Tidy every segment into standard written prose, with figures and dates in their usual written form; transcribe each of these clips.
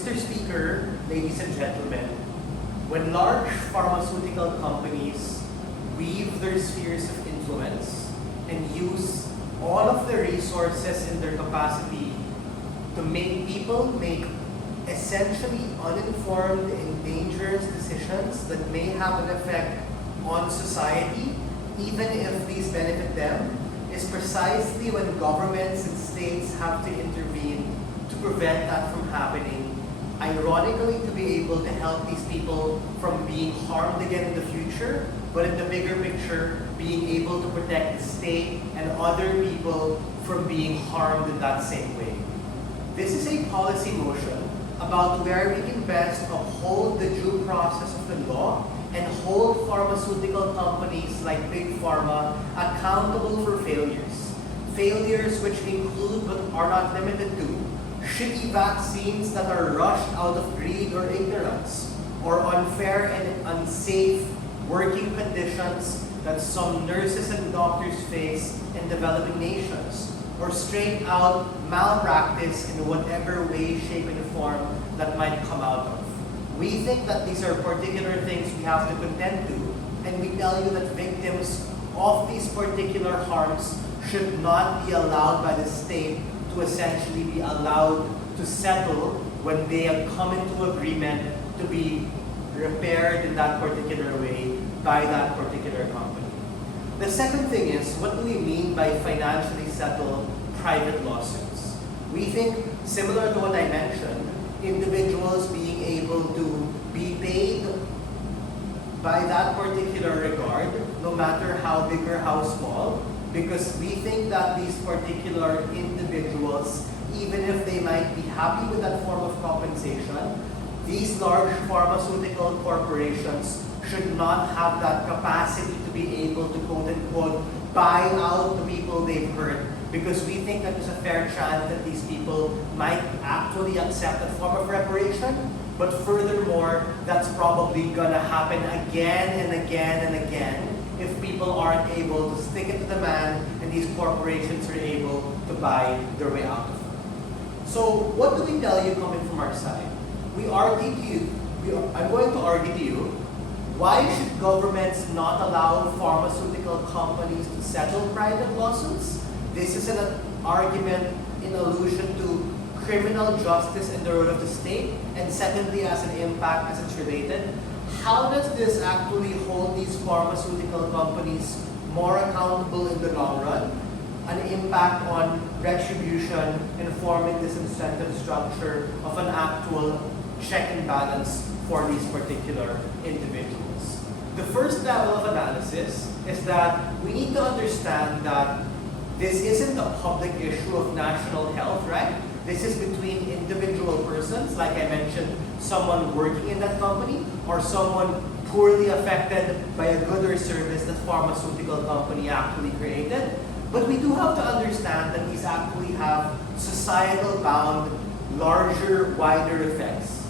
Mr. Speaker, ladies and gentlemen, when large pharmaceutical companies weave their spheres of influence and use all of the resources in their capacity to make people make essentially uninformed and dangerous decisions that may have an effect on society, even if these benefit them, is precisely when governments and states have to intervene to prevent that from happening. Ironically, to be able to help these people from being harmed again in the future, but in the bigger picture, being able to protect the state and other people from being harmed in that same way. This is a policy motion about where we can best uphold the due process of the law and hold pharmaceutical companies like Big Pharma accountable for failures. Failures which include but are not limited to shitty vaccines that are rushed out of greed or ignorance, or unfair and unsafe working conditions that some nurses and doctors face in developing nations, or straight out malpractice in whatever way, shape, and form that might come out of. We think that these are particular things we have to contend to, and we tell you that victims of these particular harms should not be allowed by the state to essentially be allowed to settle when they have come into agreement to be repaired in that particular way by that particular company. The second thing is, what do we mean by financially settle private lawsuits? We think, similar to what I mentioned, individuals being able to be paid by that particular regard, no matter how big or how small, because we think that these particular individuals, even if they might be happy with that form of compensation, these large pharmaceutical corporations should not have that capacity to be able to quote-unquote buy out the people they've hurt, because we think that there's a fair chance that these people might actually accept that form of reparation, but furthermore, that's probably gonna happen again and again and again if people aren't able to stick it to the man and these corporations are able to buy their way out of it. So what do we tell you coming from our side? I'm going to argue to you, why should governments not allow pharmaceutical companies to settle private lawsuits? This is an argument in allusion to criminal justice and the role of the state, and secondly, as an impact as it's related. How does this actually hold these pharmaceutical companies more accountable in the long run? An impact on retribution in forming this incentive structure of an actual check and balance for these particular individuals. The first level of analysis is that we need to understand that this isn't a public issue of national health, right? This is between individual persons, like I mentioned, someone working in that company or someone poorly affected by a good or service that pharmaceutical company actually created. But we do have to understand that these actually have societal bound, larger, wider effects.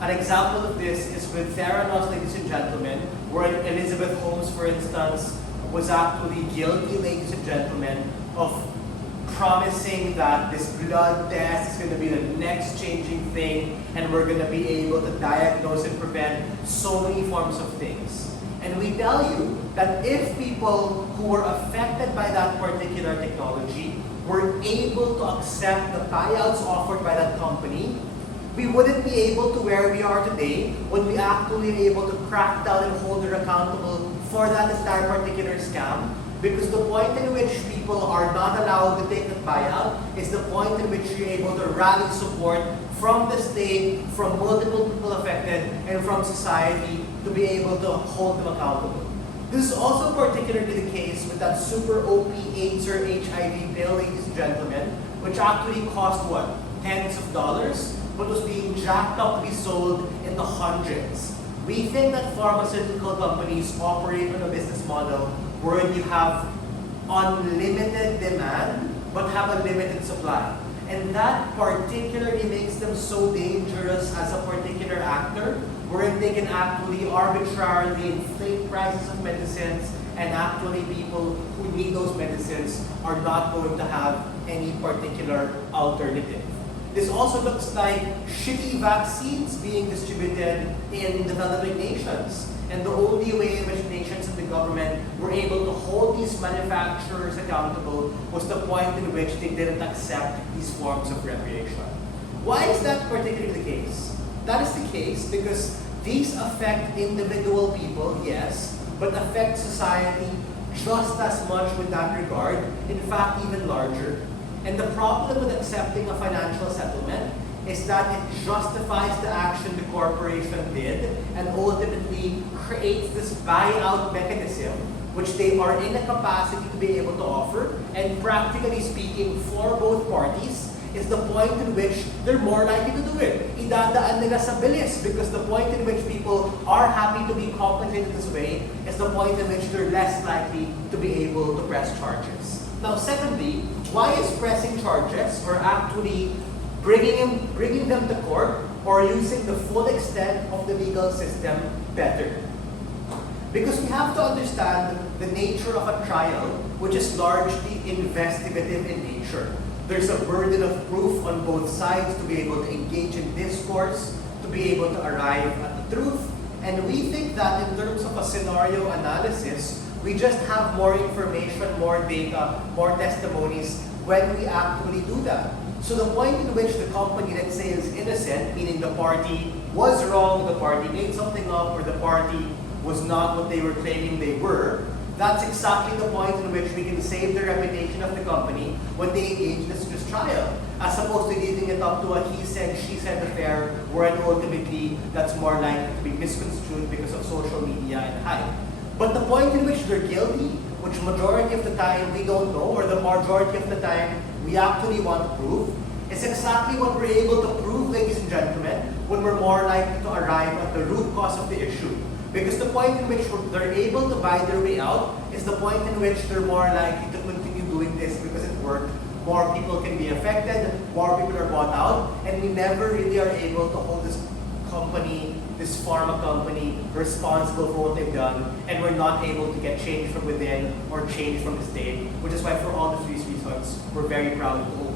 An example of this is with Theranos, ladies and gentlemen, where Elizabeth Holmes, for instance, was actually guilty, ladies and gentlemen, of promising that this blood test is going to be the next changing thing and we're going to be able to diagnose and prevent so many forms of things. And we tell you that if people who were affected by that particular technology were able to accept the buyouts offered by that company, we wouldn't be able to where we are today when we actually are able to crack down and hold her accountable for that entire particular scam. Because the point in which people are not allowed to take the buyout is the point in which you're able to rally support from the state, from multiple people affected, and from society to be able to hold them accountable. This is also particularly the case with that super OP AIDS or HIV pill, ladies and gentlemen, which actually cost what? Tens of dollars, but was being jacked up to be sold in the hundreds. We think that pharmaceutical companies operate on a business model where you have unlimited demand but have a limited supply. And that particularly makes them so dangerous as a particular actor, wherein they can actually arbitrarily inflate prices of medicines, and actually people who need those medicines are not going to have any particular alternative. This also looks like shitty vaccines being distributed in developing nations. And the only way in which nations and the government were able to hold these manufacturers accountable was the point in which they didn't accept these forms of reparation. Why is that particularly the case? That is the case because these affect individual people, yes, but affect society just as much with that regard, in fact even larger. And the problem with accepting a financial settlement is that it justifies the action the corporation did and ultimately creates this buyout mechanism which they are in a capacity to be able to offer, and practically speaking for both parties is the point in which they're more likely to do it. Idadaan nila sa bilis because the point in which people are happy to be compensated this way is the point in which they're less likely to be able to press charges. Now secondly, why is pressing charges or actually bringing them to court or using the full extent of the legal system better? Because we have to understand the nature of a trial, which is largely investigative in nature. There's a burden of proof on both sides to be able to engage in discourse, to be able to arrive at the truth. And we think that in terms of a scenario analysis, we just have more information, more data, more testimonies when we actually do that. So the point in which the company, let's say, is innocent, meaning the party was wrong, the party made something up, or the party was not what they were claiming they were, that's exactly the point in which we can save the reputation of the company when they engage in this trial, as opposed to leaving it up to a he said, she said affair, where ultimately that's more likely to be misconstrued because of social media and hype. But the point in which they're guilty, which majority of the time we don't know, or the majority of the time we actually want to prove, is exactly what we're able to prove, ladies and gentlemen, when we're more likely to arrive at the root cause of the issue. Because the point in which they're able to buy their way out is the point in which they're more likely to continue doing this because it worked. More people can be affected, more people are bought out, and we never really are able to hold this company, this pharma company, responsible for what they've done, and we're not able to get change from within or change from the state, which is why for all of these reasons, we're very proud to